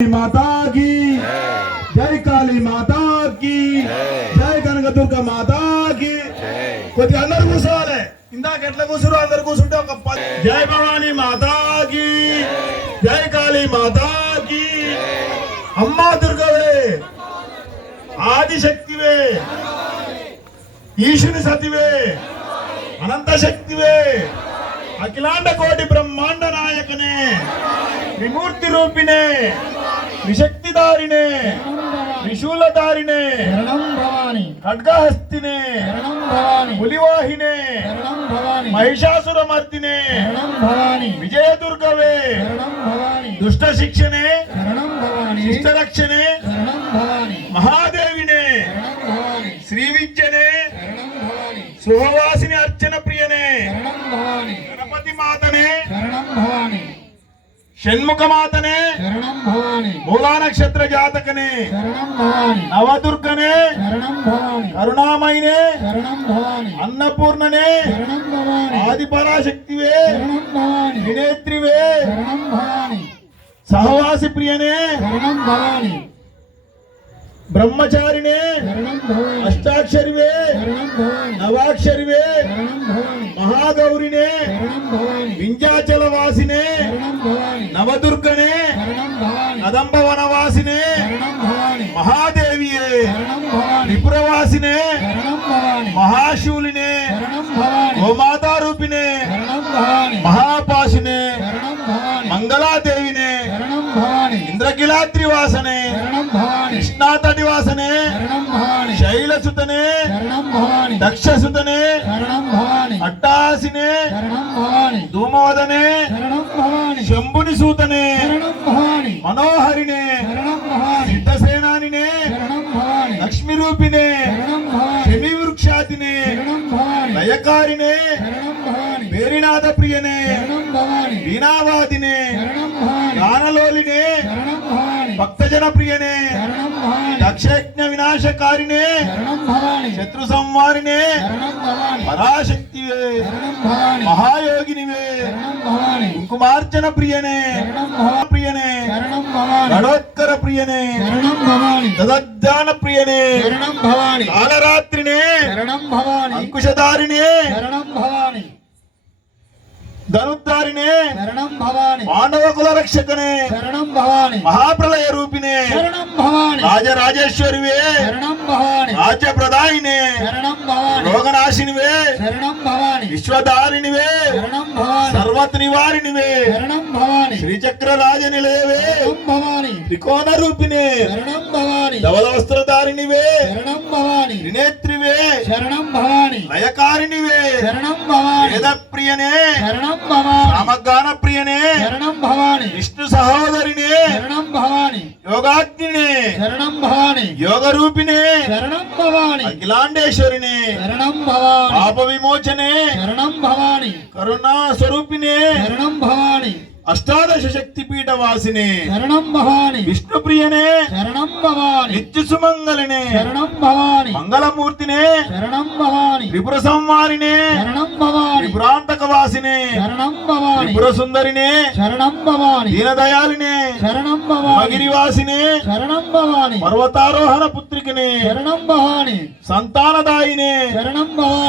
माता की जय काली माता की जय कनकదుర్గ माता की కొద్దిగా అందరూ కూర్చోవాలి ఇందాక ఎట్లా కూర్చురో అందరూ కూర్చుంటే ఒక జై భవానీ మాతా की జై కాళీ మాతా की అమ్మా దుర్గవే ఆదిశక్తివే ఈశ్వరి సతివే అనంత శక్తివే అఖిలాండ కోటి బ్రహ్మాండ నాయకనే విమూర్తి రూపిణే విశక్తిదారినే త్రిశూలధారినే ఖడ్గహస్తినే పులివాహినే మహిషాసురమర్దినే విజయదుర్గవే దుష్ట శిక్షణే శిష్టరక్షణే మహాదేవినే శ్రీ విద్యనే శుభవాసిని అర్చన ప్రియనే గణపతి మాతనే షణ్ముఖ మాతనే మూలా నక్షత్ర జాతకనే నవదుర్గనే కరుణామయినే అన్నపూర్ణనే ఆదిపరాశక్తివే త్రినేత్రివే సహవాసి ప్రియనే బ్రహ్మచారినే అష్టాక్షరివే నవాక్షరివే మహాగౌరినే వింధ్యాచల వాసినే నవదుర్గనే కదంబవనవాసినే మహాదేవియే త్రిపురవాసినే మహాశూలినే గోమాతారూపిణే మహాపాశినే మంగళాదేవినే ఇంద్రకిలాద్రివాసనే కృష్ణాతటివాసనే శైలసుతనే దక్షసుతనే అట్టాసినే ధూమోదనే శంభుని సూతనే మనోహరినే సిద్ధసేనానినే లక్ష్మి రూపిణే శమీ వృక్షాతినే లయకారినే పేరినాథ ప్రియనే వీణావాదినే గానలోలినే భక్తజన ప్రియనే దక్షయజ్ఞ వినాశకారినే శత్రు సంవారినే పరాశక్తివే మహాయోగినివే కుంకుమార్చన ప్రియనే ప్రియనే గణోత్కర ప్రియనే తదజ్ఞాన ప్రియనే కాలరాత్రినే అంకుశధారినే ధనుద్ధారినే మానవ కుల రక్షకనే మహాప్రలయ రూపిణే రాజరాజేశ్వరివే రాజ్య ప్రదాయినే రోగనాశినివే విశ్వధారినివే సర్వత్ నివారినివే శ్రీచక్ర రాజ నిలయవే త్రికోణ రూపిణే ధవల వస్త్రధారినివే త్రినేత్రివే లయకారినివే వేద ప్రియనే రామగాన ప్రియనే విష్ణు సహోదరినే యోగాగ్నినే యోగ రూపిణే అఖిలాండేశ్వరినే పాప విమోచనే కరుణా స్వరూపిణే అష్టాదశ శక్తి పీఠ వాసినే విష్ణు ప్రియనే నిత్య సుమంగళినే మంగళమూర్తినే త్రిపుర సంవారినే త్రిపురాంతక వాసినే త్రిపుర సుందరినే దీనదయాలినే మగిరివాసినే పర్వతారోహణ పుత్రికనే సంతానదాయినే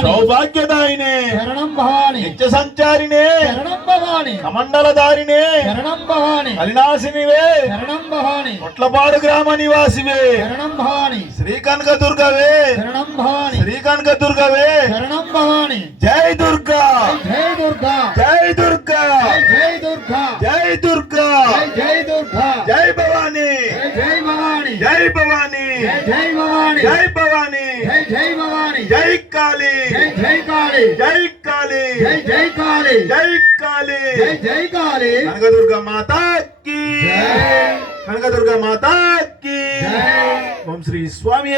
సౌభాగ్యదాయినే నిత్య సంచారినే కమండలదారినే హరినాశినివే కొట్లపాడు గ్రామ నివాసివే శ్రీ కనకదుర్గవే శ్రీ కనకదుర్గవే జై దుర్గా జై దుర్గా జై దుర్గా జై దుర్గా జై దుర్గా జై దుర్గా జై భవానీ జై భవానీ జై భవానీ జై భవానీ జై భవానీ జై భవానీ జై కాళీ జై కాళీ జై కాళీ జై కాళీ జై కాళీ జై కాళీ కనకదుర్గ మాతా की కనకదుర్గ మాతా की ఓం శ్రీ స్వామి